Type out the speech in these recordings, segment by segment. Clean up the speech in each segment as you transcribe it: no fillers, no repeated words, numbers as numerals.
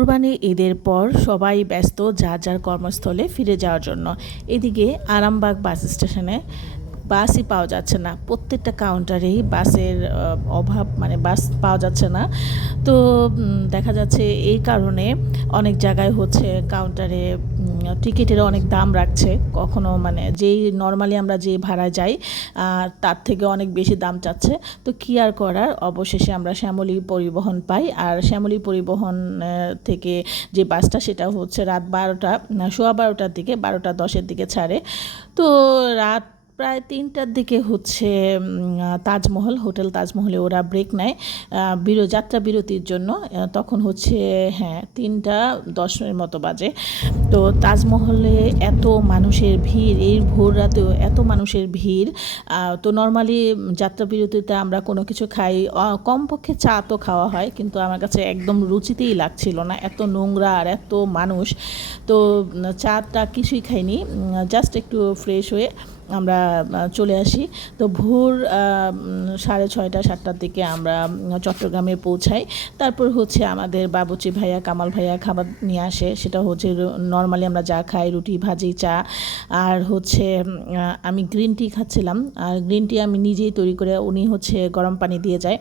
কোরবানি ঈদের পর সবাই ব্যস্ত যার যার কর্মস্থলে ফিরে যাওয়ার জন্য। এদিকে আরামবাগ বাস স্টেশনে বাসই পাওয়া যাচ্ছে না, প্রত্যেকটা কাউন্টারেই বাসের অভাব, মানে বাস পাওয়া যাচ্ছে না। তো দেখা যাচ্ছে এই কারণে অনেক জায়গায় হচ্ছে কাউন্টারে টিকিটের অনেক দাম রাখছে, কখনো মানে যেই নর্মালি আমরা যে ভাড়ায় যাই তার থেকে অনেক বেশি দাম চাচ্ছে। তো কী আর করার, অবশেষে আমরা শ্যামলী পরিবহন পাই। আর শ্যামলী পরিবহন থেকে যে বাসটা, সেটা হচ্ছে রাত 12টা, সোয়া 12টার দিকে, 12টা 10-এর দিকে ছাড়ে। তো রাত প্রায় 3টার দিকে হচ্ছে তাজমহল, হোটেল তাজমহলে ওরা ব্রেক নেয় যাত্রা বিরতির জন্য। তখন হচ্ছে 3টা 10-এর মতো বাজে। তো তাজমহলে এত মানুষের ভিড়, এই ভোর রাতেও এত মানুষের ভিড়। তো নর্মালি যাত্রা বিরতিতে আমরা কোনো কিছু খাই, কমপক্ষে চা তো খাওয়া হয়, কিন্তু আমার কাছে একদম রুচিতেই লাগছিল না, এত নোংরা আর এত মানুষ। তো চাটা কিছুই খাইনি, জাস্ট একটু ফ্রেশ হয়ে আমরা চলে আসি। তো ভোর 6:30-7টার দিকে আমরা চট্টগ্রামে পৌঁছাই। তারপর হচ্ছে আমাদের বাবুচি ভাইয়া, কামাল ভাইয়া খাবার নিয়ে আসে। সেটা হচ্ছে নর্মালি আমরা যা খাই, রুটি, ভাজি, চা। আর হচ্ছে আমি গ্রিন টি খাচ্ছিলাম, আর গ্রিন টি আমি নিজেই তৈরি করে, উনি হচ্ছে গরম পানি দিয়ে যায়।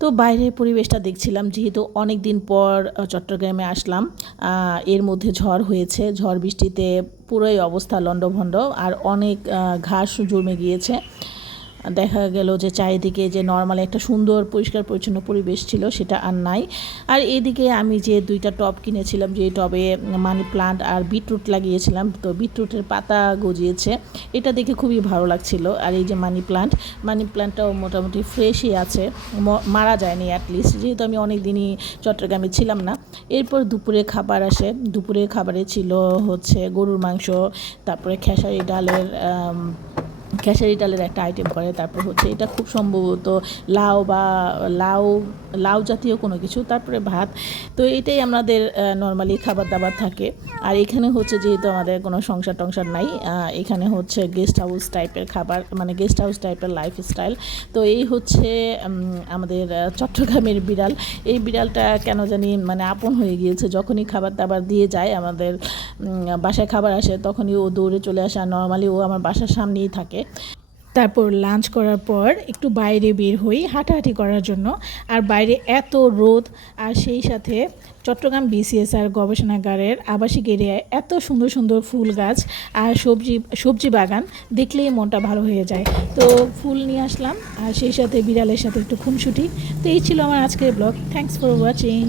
তো বাইরের পরিবেশটা দেখছিলাম, যেহেতু অনেক দিন পর চট্টগ্রামে আসলাম। এর মধ্যে ঝড় হয়েছে, ঝড় বৃষ্টিতে পুরোই অবস্থা লণ্ডভণ্ড, আর অনেক ঘাস জমে গিয়েছে। দেখা গেল যে চারিদিকে যে নর্মালি একটা সুন্দর পরিষ্কার পরিচ্ছন্ন পরিবেশ ছিল, সেটা আর নাই। আর এদিকে আমি যে 2টা টব কিনেছিলাম, যে টবে মানি প্লান্ট আর বিটরুট লাগিয়েছিলাম, তো বিটরুটের পাতা গজিয়েছে, এটা দেখে খুবই ভালো লাগছিল। আর এই যে মানি প্লান্টটাও মোটামুটি ফ্রেশই আছে, মারা যায়নি অ্যাটলিস্ট, যেহেতু আমি অনেক দিনই চট্টগ্রামে ছিলাম না। এরপর দুপুরে খাবার আসে। দুপুরের খাবারে ছিল হচ্ছে গরুর মাংস, তারপরে খেসারি ডালের একটা আইটেম করে, তারপর হচ্ছে এটা খুব সম্ভবত লাউ জাতীয় কোনো কিছু, তারপরে ভাত। তো এটাই আমাদের নর্মালি খাবার দাবার থাকে। আর এখানে হচ্ছে যেহেতু আমাদের কোনো সংসার টংসার নাই, এখানে হচ্ছে গেস্ট হাউস টাইপের খাবার, মানে গেস্ট হাউস টাইপের লাইফস্টাইল। তো এই হচ্ছে আমাদের চট্টগ্রামের বিড়াল। এই বিড়ালটা কেন জানি মানে আপন হয়ে গিয়েছে, যখনই খাবার দাবার দিয়ে যায়, আমাদের বাসায় খাবার আসে, তখনই ও দৌড়ে চলে আসে। আর নর্মালি ও আমার বাসার সামনেই থাকে। তারপর লাঞ্চ করার পর একটু বাইরে বের হই হাঁটাহাঁটি করার জন্য। আর বাইরে এত রোদ, আর সেই সাথে চট্টগ্রাম BCSR গবেষণাগারের আবাসিক এরিয়ায় এত সুন্দর সুন্দর ফুল গাছ আর সবজি বাগান, দেখলেই মনটা ভালো হয়ে যায়। তো ফুল নিয়ে আসলাম, আর সেই সাথে বিড়ালের সাথে একটু খুনসুটি। তো এই ছিল আমার আজকের ব্লগ। Thanks for watching.